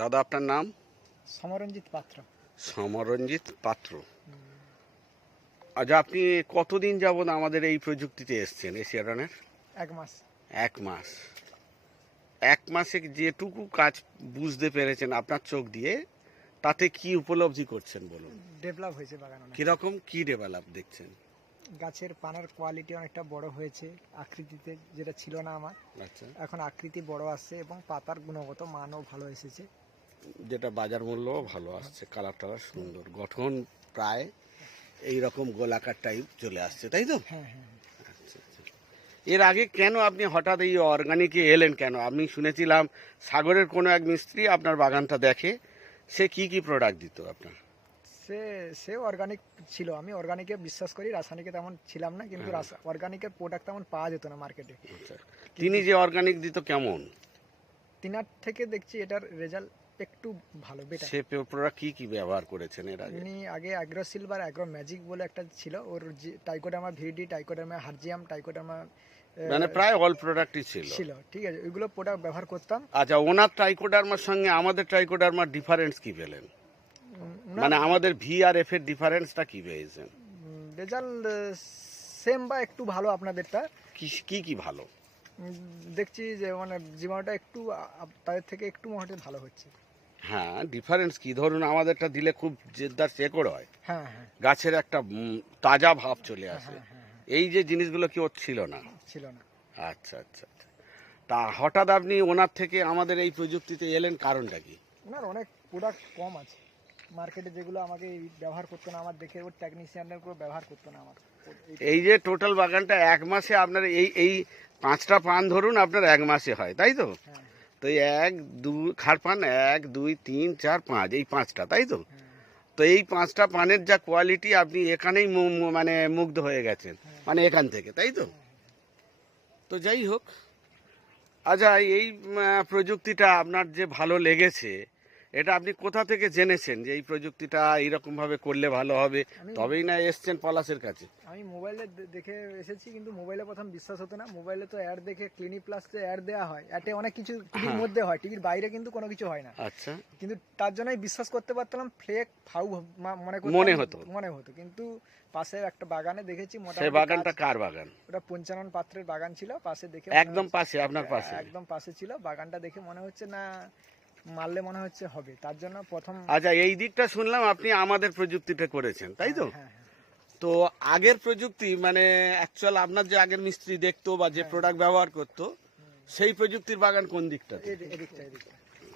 দাদা আপনার নাম? সমরঞ্জিত পাত্র। সমরঞ্জিত পাত্র। আচ্ছা, আপনি কতদিন যাবত আমাদের এই প্রযুক্তিতে এসছেন এশিয়াডনের? 1 মাস। 1 মাস। 1 মাসে যেটুকু কাজ বুঝতে পেরেছেন আপনার চোখ দিয়ে, তাতে কি উপলব্ধি করছেন বলুন? ডেভেলপ হয়েছে বাগান অনেক। কিরকম কি ডেভেলপ দেখছেন? গাছের পানের কোয়ালিটি অনেকটা বড় হয়েছে, আকৃতিতে যেটা ছিল না আমার, আচ্ছা, এখন আকৃতি বড় আসছে এবং পাতার গুণগত মানও ভালো এসেছে। যেটা বাজার মূল্যও ভালো আসছে, কালারটা সুন্দর, গঠন প্রায় এই রকম গোলাকার টাইপ চলে আসছে, তাই তো? হ্যাঁ হ্যাঁ। আচ্ছা, আচ্ছা। এর আগে কেন আপনি হঠাৎ এই অর্গানিকে এলেন কেন? আমি শুনেছিলাম সাগরের কোনো এক মিস্ত্রি আপনার বাগানটা দেখে, সে কি কি প্রোডাক্ট দিত আপনার? সে সে অর্গানিক ছিল, আমি অর্গানিকে বিশ্বাস করি, রাসায়নিকে তেমন ছিলাম না, কিন্তু অর্গানিকের প্রোডাক্ট তেমন পাওয়া যেত না মার্কেটে। আচ্ছা, তিনি যে অর্গানিক দিত কেমন? তিনার থেকে দেখছি এটার রেজাল্ট একটু ভালো, বেটার। সে প্রোডাক্ট কি কি ব্যবহার করেছেন এর আগে? উনি আগে অ্যাগ্রো সিলভার, অ্যাগ্রো ম্যাজিক বলে একটা ছিল, ওর টাইকোডার্মা ভিডি, টাইকোডার্মা হার্জিয়াম, টাইকোডার্মা মানে প্রায় অল প্রোডাক্টই ছিল। ছিল, ঠিক আছে, ওইগুলো প্রোডাক্ট ব্যবহার করতাম। আচ্ছা, ওনার ট্রাইকোডার্মার সঙ্গে আমাদের ট্রাইকোডার্মার ডিফারেন্স কি পেলেন? মানে আমাদের ভি আর এফ এর ডিফারেন্সটা কি পেয়েছেন? রেজাল্ট সেম বা একটু ভালো আপনাদেরটা। কি কি ভালো? দেখছি যে মানে জীবাণুটা একটু তাদের থেকে একটু মোটামুটি ভালো হচ্ছে। হ্যাঁ, ডিফারেন্স কি? ধরুন আমাদেরটা দিলে খুব জেদ্দার শেকড় হয়, হ্যাঁ হ্যাঁ গাছের একটা তাজা ভাব চলে হ্যাঁ আসে। হ্যাঁ হ্যাঁ, এই যে জিনিসগুলো কি ওর ছিল না? ছিল না। আচ্ছা আচ্ছা আচ্ছা। তা হঠাৎ আপনি ওনার থেকে আমাদের এই প্রযুক্তিতে এলেন, কারণটা কি? ওনার অনেক প্রোডাক্ট কম আছে মার্কেটে, যেগুলো আমাকে ব্যবহার করতো না, আমার দেখে ওর টেকনিশিয়ানদের পুরো ব্যবহার করতো না আমার। এই যে টোটাল বাগানটা 1 মাসে আপনার এই এই 5টা পান ধরুন আপনার 1 মাসে হয়, তাই তো? হ্যাঁ তো 1 2 খার পান 1 2 3 4 5, এই 5টা, তাই তো? হ্যাঁ তো এই 5টা পানের যা কোয়ালিটি, আপনি এখানেই মানে মুগ্ধ হয়ে গেছেন, মানে এখান থেকে, তাই তো? তো যাই হোক, আচ্ছা, এই প্রযুক্তিটা আপনার যে ভালো লেগেছে, এটা আপনি কোথা থেকে জেনেছেন যে এই প্রযুক্তিটা এইরকম ভাবে করলে ভালো হবে? তবেই না এসছেন পলাশের কাছে? আমি মোবাইলে দেখে এসেছি, কিন্তু মোবাইলে প্রথম বিশ্বাস হতো না। মোবাইলে তো অ্যাড দেখে, ক্লিনিক প্লাসে অ্যাড দেওয়া হয়, অ্যাডে অনেক কিছু টিভির মধ্যে হয়, টিভির বাইরে কিন্তু কোনো কিছু হয় না। আচ্ছা, কিন্তু তার জন্যই বিশ্বাস করতে পারতাম, ফ্লেক ফাউ মনে হতো। কিন্তু পাশে একটা বাগানে দেখেছি, সেই মোটামুটি বাগানটা কার বাগান? ওটা পঞ্চানন পাত্রের বাগান ছিল, পাশে দেখে একদম পাশে, আপনার পাশে? একদম পাশে ছিল। বাগানটা দেখে মনে হচ্ছে না, মারলে মনে হচ্ছে হবে, তার জন্য প্রথম। আচ্ছা, এই দিকটা শুনলাম আপনি আমাদের প্রযুক্তিটা করেছেন, তাই তো? হ্যাঁ হ্যাঁ তো আগের প্রযুক্তি মানে অ্যাকচুয়াল আপনার যে আগের মিস্ত্রি দেখতো বা যে প্রোডাক্ট ব্যবহার করতো, সেই প্রযুক্তির বাগান কোন দিকটাতে? এদিকটা।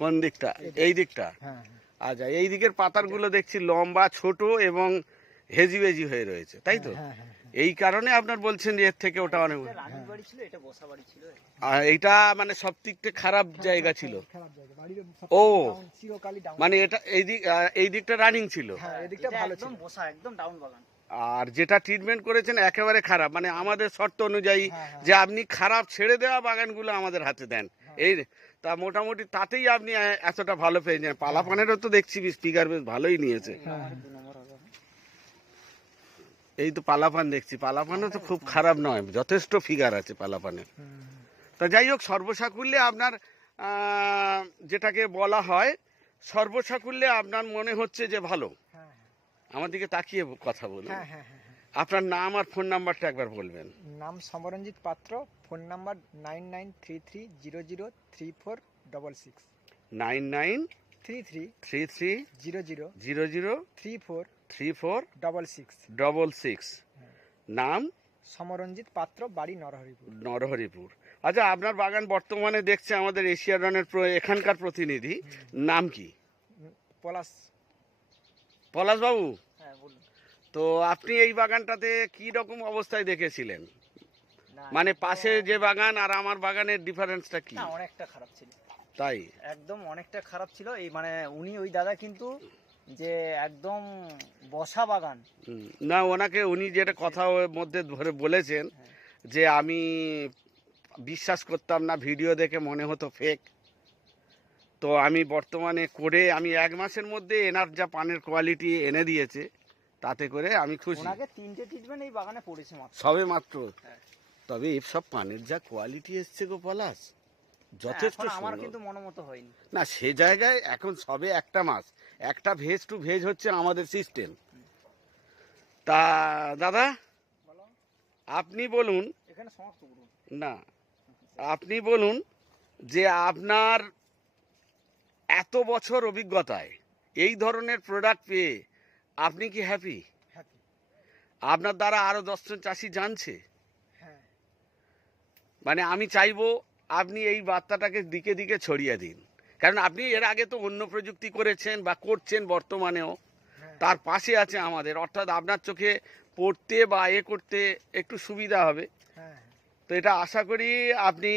কোন দিকটা? এই দিকটা? হ্যাঁ আচ্ছা, এই দিকের পাতারগুলো দেখছি লম্বা, ছোট এবং হেজি বেজি হয়ে রয়েছে, তাই তো? হ্যাঁ হ্যাঁ। এই কারণে আপনার বলছেন যে এর থেকে ওটা অনেক। রানিং বাড়ি ছিল, এটা বসা বাড়ি ছিল। আর এইটা মানে সব দিক থেকে খারাপ জায়গা ছিল। খারাপ জায়গা, বাড়ির ও, চিরকালই ডাউন। মানে এটা এই দিকটা রানিং ছিল, হ্যাঁ, এদিকটা ভালো ছিল। একদম বসা, একদম ডাউন বাগান। আর যেটা ট্রিটমেন্ট করেছেন একেবারে খারাপ, মানে আমাদের শর্ত অনুযায়ী হ্যাঁ। যে আপনি খারাপ ছেড়ে দেওয়া বাগানগুলো আমাদের হাতে দেন, এই তা মোটামুটি তাতেই আপনি এতটা ভালো পেয়েছেন। পালাপানেরও তো দেখছি স্পিকার বেশ ভালোই নিয়েছে। আমার 2 নম্বর হবে। এই তো পালাপান দেখছি, পালাপানও তো খুব খারাপ নয়, যথেষ্ট ফিগার আছে পালাপানের। তা যাই হোক, সর্বসাকুল্যে আপনার যেটাকে বলা হয়, সর্বসাকুল্যে আপনার মনে হচ্ছে যে ভালো। হ্যাঁ আমার দিকে তাকিয়ে কথা বলুন। হ্যাঁ হ্যাঁ হ্যাঁ। আপনার নাম আর ফোন নাম্বারটা একবার বলবেন। নাম সমরঞ্জিত পাত্র, ফোন নাম্বার 9933003466। 9933003466। নাম সমরঞ্জিত পাত্র, বাড়ি নরহরিপুর। নরহরিপুর। আচ্ছা, আপনার বাগান বর্তমানে দেখছে আমাদের এশিয়াডনের এখানকার প্রতিনিধি, নাম কি? পলাশ। পলাশবাবু, হ্যাঁ বলুন। তো আপনি এই বাগানটাতে কি রকম অবস্থায় দেখেছিলেন? না, মানে পাশে যে বাগান আর আমার বাগানের ডিফারেন্সটা কি? না, অনেকটা খারাপ ছিল। তাই? একদম অনেকটা খারাপ ছিল। এই মানে উনি ওই দাদা কিন্তু যে একদম বসা বাগান। না, উনি যেটা কথা ওর মধ্যে ধরে বলেছেন যে আমি বিশ্বাস করতাম না, ভিডিও দেখে মনে হতো ফেক। তো আমি বর্তমানে করে আমি 1 মাসের মধ্যে এনার যা পানের কোয়ালিটি এনে দিয়েছে, তাতে করে আমি খুশি। ওনাকে 3টে ট্রিটমেন্ট এই বাগানে পড়েছে মাত্র। সবে মাত্র। হ্যাঁ। তবে এসব পানের যা কোয়ালিটি এসছে গো পলাশ, যথেষ্ট এখন আমার সুন্দর। কিন্তু মনোমত হয়নি। না সে জায়গায় এখন সবে একটা মাস, একটা ভেজ টু ভেজ হচ্ছে আমাদের সিস্টেম। তা দাদা বলো। আপনি বলুন, এখানে সমস্ত গুরু না আপনি বলুন যে আপনার এত বছর অভিজ্ঞতায় এই ধরনের প্রোডাক্ট পেয়ে আপনি কি হ্যাপি? হ্যাপি। আপনার দ্বারা আরো 10জন চাষি জানছে? হ্যাঁ মানে আমি চাইবো আপনি এই বার্তাটাকে দিকে দিকে ছড়িয়ে দিন, কারণ আপনি এর আগে তো অন্য প্রযুক্তি করেছেন বা করছেন বর্তমানেও, হ্যাঁ তার পাশে আছে আমাদের, অর্থাৎ আপনার চোখে পড়তে বা করতে একটু সুবিধা হবে। হ্যাঁ তো এটা আশা করি আপনি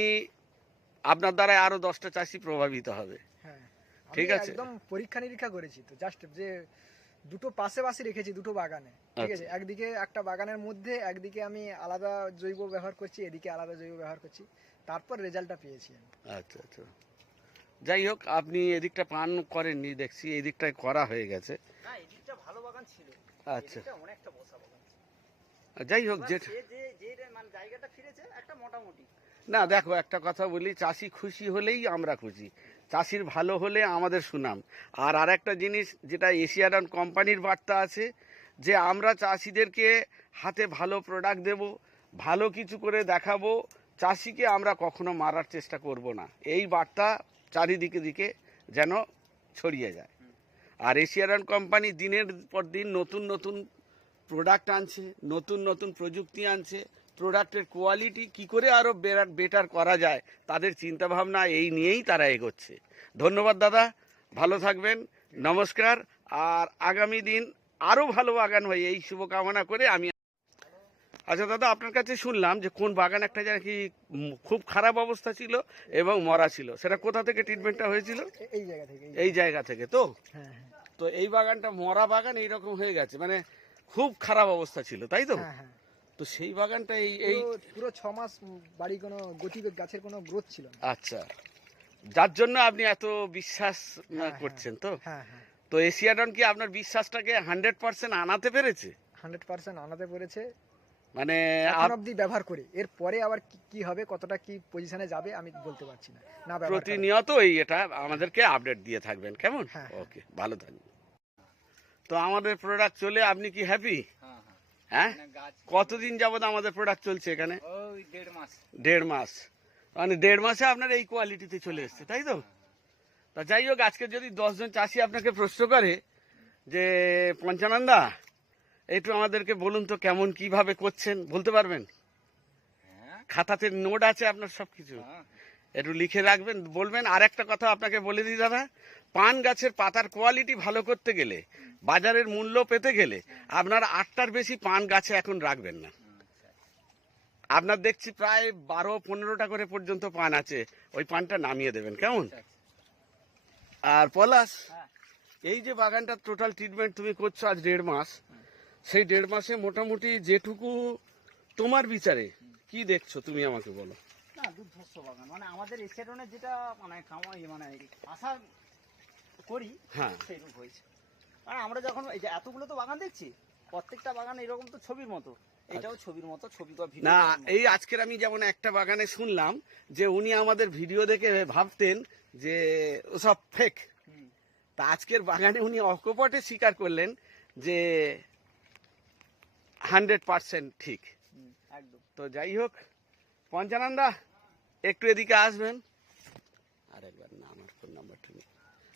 আপনার দ্বারা আরো 10টা চাষি প্রভাবিত হবে। হ্যাঁ। ঠিক আমি আছে। একদম পরীক্ষা নিরীক্ষা করেছি তো, জাস্ট যে দুটো পাশাপাশি রেখেছি দুটো বাগানে, ঠিক আছে, আচ্ছা। একদিকে একটা বাগানের মধ্যে একদিকে আমি আলাদা জৈব ব্যবহার করছি, এদিকে আলাদা জৈব ব্যবহার করছি, তারপর রেজাল্টটা পেয়েছি আমি। আচ্ছা আচ্ছা, যাই হোক আপনি এদিকটা পান করেননি দেখছি, এই দিকটায় করা হয়ে গেছে। না, এই দিকটা ভালো বাগান ছিল, আচ্ছা, এটা অনেকটা বসা বাগান ছিল। যাই হোক এবার যেটা, সে যে মানে জায়গাটা ফিরেছে একটা মোটামুটি। না দেখো একটা কথা বলি, চাষি খুশি হলেই আমরা খুশি, চাষির ভালো হলে আমাদের সুনাম। আর আরেকটা জিনিস যেটা এশিয়াডন কোম্পানির বার্তা আছে, যে আমরা চাষিদেরকে হাতে ভালো প্রোডাক্ট দেব, ভালো কিছু করে দেখাবো, চাষিকে আমরা কখনো মারার চেষ্টা করব না, এই বার্তা চারিদিকে দিকে যেন ছড়িয়ে যায়। আর এশিয়াডন কোম্পানি দিনের পর দিন নতুন নতুন প্রোডাক্ট আনছে, নতুন নতুন প্রযুক্তি আনছে, প্রোডাক্টের কোয়ালিটি কি করে আরও বেটার করা যায় তাদের চিন্তাভাবনা এই নিয়েই তারা এগোচ্ছে। ধন্যবাদ দাদা, ভালো থাকবেন, নমস্কার। আর আগামী দিন আরও ভালো বাগান হয় এই শুভকামনা করে আমি। আচ্ছা দাদা, আপনার কাছে শুনলাম যে কোন বাগান একটা কি খুব খারাপ অবস্থা ছিল এবং মরা ছিল, সেটা কোথা থেকে ট্রিটমেন্টটা হয়েছিল? এই জায়গা থেকে এই জায়গা থেকে তো? হ্যাঁ হ্যাঁ তো এই বাগানটা মরা বাগান এইরকম হয়ে গেছে, মানে খুব খারাপ অবস্থা ছিল তাই তো? হ্যাঁ হ্যাঁ। তো সেই বাগানটা এই পুরো 6 মাস বাড়ি কোনো গতি, গাছের কোনো গ্রোথ ছিল না। আচ্ছা, যার জন্য আপনি এত বিশ্বাস হ্যাঁ, করছেন তো? হ্যাঁ হ্যাঁ। তো এশিয়াডন কি আপনার বিশ্বাসটাকে 100% আনাতে পেরেছে? 100% আনাতে পেরেছে মানে এখন অবধি ব্যবহার করে। এর পরে আবার কি হবে, কতটা কি পজিশনে যাবে আমি বলতে পারছি না, না ব্যবহার করার। প্রতিনিয়ত এটা আমাদেরকে আপডেট দিয়ে থাকবেন, কেমন? হ্যাঁ। ওকে, ভালো থাকবেন। তো আমাদের প্রোডাক্ট চলে আপনি কি হ্যাপি? হ্যাঁ হ্যাঁ, হ্যাঁ, মানে গাছ কতদিন যাবত আমাদের প্রোডাক্ট চলছে এখানে? ওই 1.5 মাস। 1.5 মাস, মানে 1.5 মাসে আপনার এই কোয়ালিটিতে চলে এসছে তাই তো? তা যাই হোক, আজকে যদি 10জন চাষি আপনাকে প্রশ্ন করে যে পঞ্চানন্দা একটু আমাদেরকে বলুন তো কেমন কিভাবে করছেন, বলতে পারবেন? হ্যাঁ খাতাতে নোট আছে আপনার সবকিছু, হ্যাঁ একটু লিখে রাখবেন, বলবেন। আর একটা কথা আপনাকে বলে দিই দাদা, পান গাছের পাতার কোয়ালিটি ভালো করতে গেলে, বাজারের মূল্য পেতে গেলে আপনারা 8টার বেশি পান গাছে এখন রাখবেন না। আপনার দেখছি প্রায় 12-15টা করে পর্যন্ত পান আছে, ওই পানটা নামিয়ে দেবেন, কেমন? আর পলাশ, হ্যাঁ। এই যে বাগানটা টোটাল ট্রিটমেন্ট তুমি করছো আজ 1.5 মাস, সেই 1.5 মাসে মোটামুটি যেটুকু তোমার বিচারে কি দেখছো তুমি আমাকে বলো। না, দুর্ধর্ষ বাগান, মানে আমাদের এশিয়াডনের যেটা মানে মানে আশা করি হ্যাঁ। সেইরকম হয়েছে। কারণ আমরা যখন এই যে এতগুলো তো বাগান দেখছি, প্রত্যেকটা বাগান এরকম তো ছবির মতো, এটাও ছবির মতো, ছবি বা ভিডিও। না, এই আজকের আমি যেমন একটা বাগানে শুনলাম যে উনি আমাদের ভিডিও দেখে ভাবতেন যে ওসব ফেক, তা আজকের বাগানে উনি অকপটে স্বীকার করলেন যে 100% ঠিক। একদম। তো যাই হোক, পঞ্চানন্দা একটু এদিকে আসবেন আরেকবার, না আমার ফোন নাম্বারটা নেই।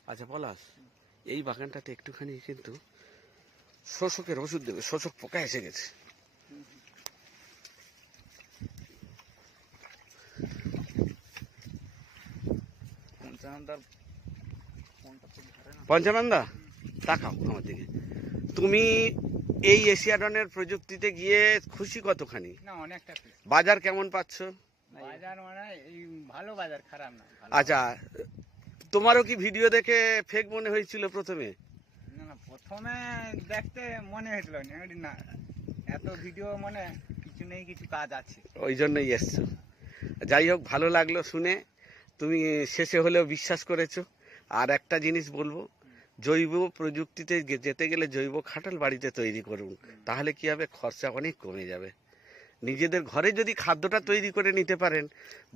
আচ্ছা পলাশ, এই বাগানটাতে একটুখানি কিন্তু শোষকের ওষুধ দেবে, শোষক পোকা এসে গেছে। পঞ্চানন্দা তাকাও আমার দিকে, তুমি এই এশিয়াডনের প্রযুক্তিতে গিয়ে খুশি কতখানি? না, অনেকটা খুশি। বাজার কেমন পাচ্ছ? বাজার মানে এই ভালো বাজার, খারাপ না। আচ্ছা, তোমারও কি ভিডিও দেখে ফেক মনে হয়েছিল প্রথমে? না না, প্রথমে দেখতে মনে হয়েছিল না এত ভিডিও মানে কিছু নেই, কিছু কাজ আছে, ওই জন্যই এসছো। যাই হোক, ভালো লাগলো শুনে, তুমি শেষে হলেও বিশ্বাস করেছো। আর একটা জিনিস বলবো, জৈব প্রযুক্তিতে যেতে গেলে জৈব খাটাল বাড়িতে তৈরি করুন, তাহলে কি হবে, খরচা অনেক কমে যাবে। নিজেদের ঘরে যদি খাদ্যটা তৈরি করে নিতে পারেন,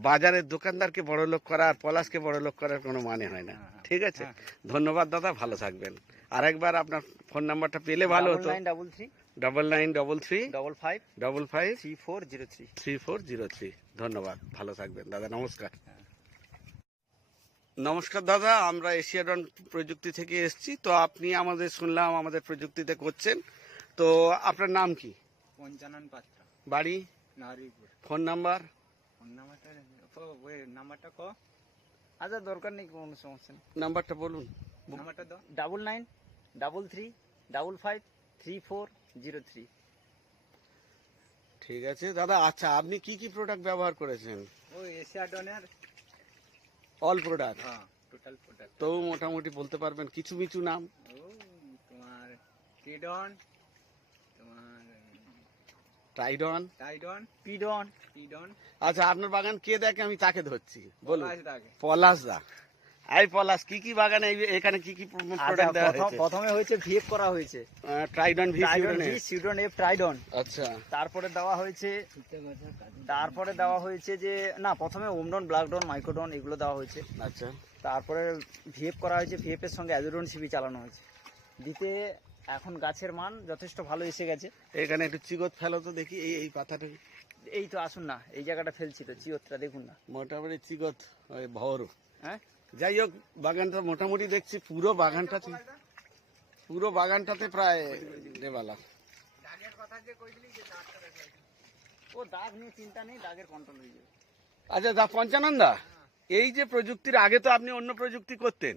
বাজারের দোকানদারকে বড়লোক করা আর পলাশকে বড়লোক করার কোনো মানে হয় না। ঠিক আছে, ধন্যবাদ দাদা, ভালো থাকবেন। আরেকবার আপনার ফোন নাম্বারটা পেলে ভালো হতো। 9933 9933 55 55 3403। 3403। ধন্যবাদ, ভালো থাকবেন দাদা, নমস্কার। নমস্কার দাদা, আমরা এশিয়াডন প্রযুক্তি থেকে এসেছি। তো আপনি আমাদের শুনলাম আমাদের প্রযুক্তিতে করছেন, তো আপনার নাম কি? পঞ্চানন পাত্র, বাড়ি? নারীপুর। Phone number? ফোন নাম্বারটা ওই নাম্বারটা ক আচ্ছা, দরকার নেই, কোনো সমস্যা নেই। নাম্বারটা বলুন। নাম্বারটা দাও। 9933 ঠিক আছে দাদা। আচ্ছা, আপনি কি কি প্রোডাক্ট ব্যবহার করেছেন? ওই এশিয়াডনের অল প্রোডাক্ট? হ্যাঁ, টোটাল প্রোডাক্ট। তো মোটামুটি বলতে পারবেন কিছু কিছু নাম? ও তোমার কিডন, তোমার টাইডন? টাইডন, পিডন। কিডন। আচ্ছা, আপনার বাগান কে দেখে আমি তাকে ধরছি, বলুন। পলাশ দাগে। পলাশ দা। এই পলাশ, কি কি বাগানে এখানে কি কি প্রোডাক্ট দেওয়া হয়েছে? প্রথমে হয়েছে ভিএফ করা হয়েছে, ট্রাইডন ভি ট্রাইডন সিউডেনে। ভি, সিউডন এফ, ট্রাইডন। আচ্ছা, তারপরে দেওয়া হয়েছে যে না, প্রথমে ওমডন, ব্ল্যাকডন, মাইক্রোডন এগুলো দেওয়া হয়েছে। আচ্ছা, তারপরে ভিএফ করা হয়েছে, ভিএফ এর সঙ্গে অ্যাজোডন সিবি চালানো হয়েছে। দিতে এখন গাছের মান যথেষ্ট ভালো এসে গেছে। এখানে একটু চিগত ফেলো তো দেখি, এই পাতাটা। এই তো আসুন না, এই জায়গাটা ফেলছি তো, চিওতটা দেখুন না। মোটামুটি চিগত ভর। হ্যাঁ, যাই হোক, বাগানটা মোটামুটি দেখছি পুরো বাগানটাতে প্রায় দেবালা। ও দাগ নিয়ে চিন্তা নেই, দাগের কন্ট্রোল হয়ে যাবে। আচ্ছা দা পঞ্চানন্দা, এই যে প্রযুক্তির আগে তো আপনি অন্য প্রযুক্তি করতেন,